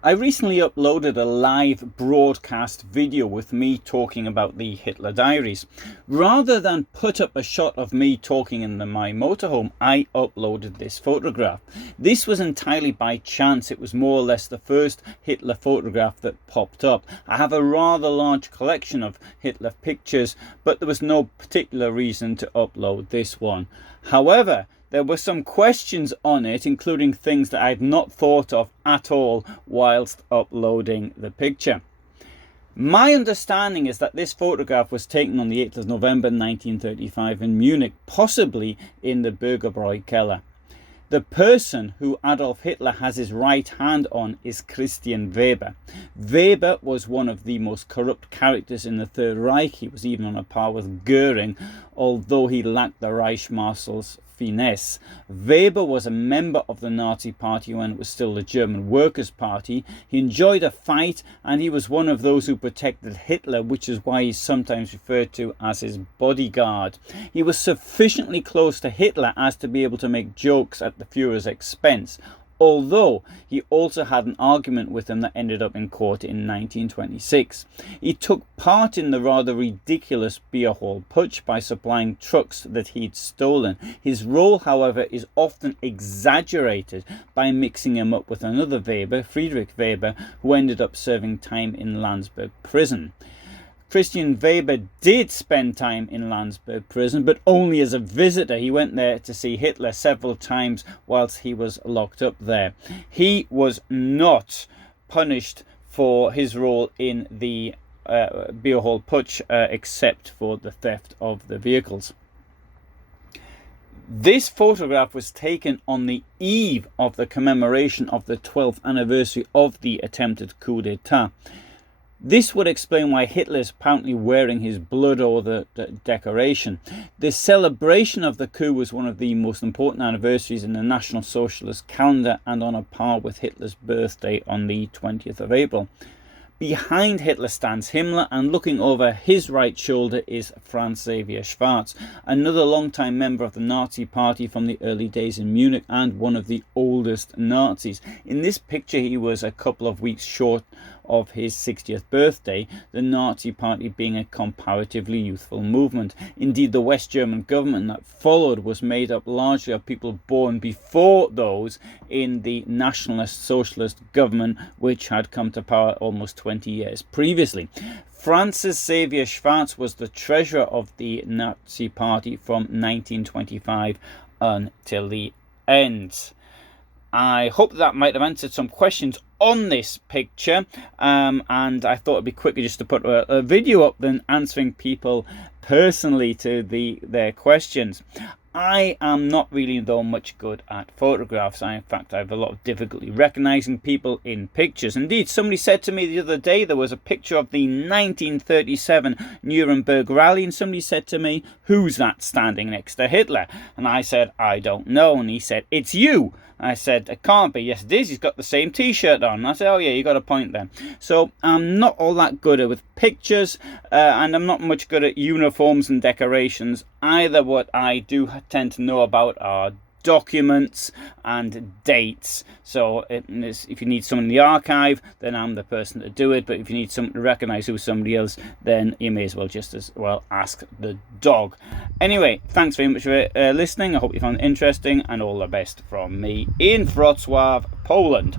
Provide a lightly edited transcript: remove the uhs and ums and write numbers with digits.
I recently uploaded a live broadcast video with me talking about the Hitler diaries. Rather than put up a shot of me talking in my motorhome, I uploaded this photograph. This was entirely by chance. It was more or less the first Hitler photograph that popped up. I have a rather large collection of Hitler pictures, but there was no particular reason to upload this one. However, there were some questions on it, including things that I had not thought of at all whilst uploading the picture. My understanding is that this photograph was taken on the 8th of November 1935 in Munich, possibly in the Buergerbraeukeller. The person who Adolf Hitler has his right hand on is Christian Weber. Weber was one of the most corrupt characters in the Third Reich. He was even on a par with Goering, although he lacked the Reichsmarschall's finesse. Weber was a member of the Nazi Party when it was still the German Workers' Party. He enjoyed a fight, and he was one of those who protected Hitler, which is why he's sometimes referred to as his bodyguard. He was sufficiently close to Hitler as to be able to make jokes at the Fuhrer's expense, although he also had an argument with him that ended up in court in 1926. He took part in the rather ridiculous Beer Hall Putsch by supplying trucks that he'd stolen. His role, however, is often exaggerated by mixing him up with another Weber, Friedrich Weber, who ended up serving time in Landsberg prison. Christian Weber did spend time in Landsberg prison, but only as a visitor. He went there to see Hitler several times whilst he was locked up there. He was not punished for his role in the Beer Hall Putsch, except for the theft of the vehicles. This photograph was taken on the eve of the commemoration of the 12th anniversary of the attempted coup d'etat. This would explain why Hitler is apparently wearing his blood or the decoration. The celebration of the coup was one of the most important anniversaries in the National Socialist calendar and on a par with Hitler's birthday on the 20th of April. Behind Hitler stands Himmler, and looking over his right shoulder is Franz Xavier Schwartz, another long-time member of the Nazi Party from the early days in Munich and one of the oldest Nazis. In this picture, he was a couple of weeks short of his 60th birthday, the Nazi Party being a comparatively youthful movement. Indeed, the West German government that followed was made up largely of people born before those in the Nationalist Socialist government, which had come to power almost 20 years previously. Franz Xavier Schwartz was the treasurer of the Nazi Party from 1925 until the end. I hope that might have answered some questions on this picture, and I thought it'd be quicker just to put a video up than answering people personally to their questions. I am not really, though, much good at photographs. In fact, I have a lot of difficulty recognizing people in pictures. Indeed, somebody said to me the other day there was a picture of the 1937 Nuremberg rally, and somebody said to me, "Who's that standing next to Hitler?" And I said, "I don't know." And he said, "It's you." I said, "It can't be." "Yes, it is. He's got the same t-shirt on." I said, "Oh yeah, you got a point then." So I'm not all that good with pictures, and I'm not much good at uniforms and decorations either. What I do tend to know about are documents and dates. So if you need someone in the archive, then I'm the person to do it. But if you need someone to recognize who's somebody else, then you may as well just as well ask the dog. Anyway, thanks very much for listening. I hope you found it interesting, and all the best from me in Wrocław, Poland.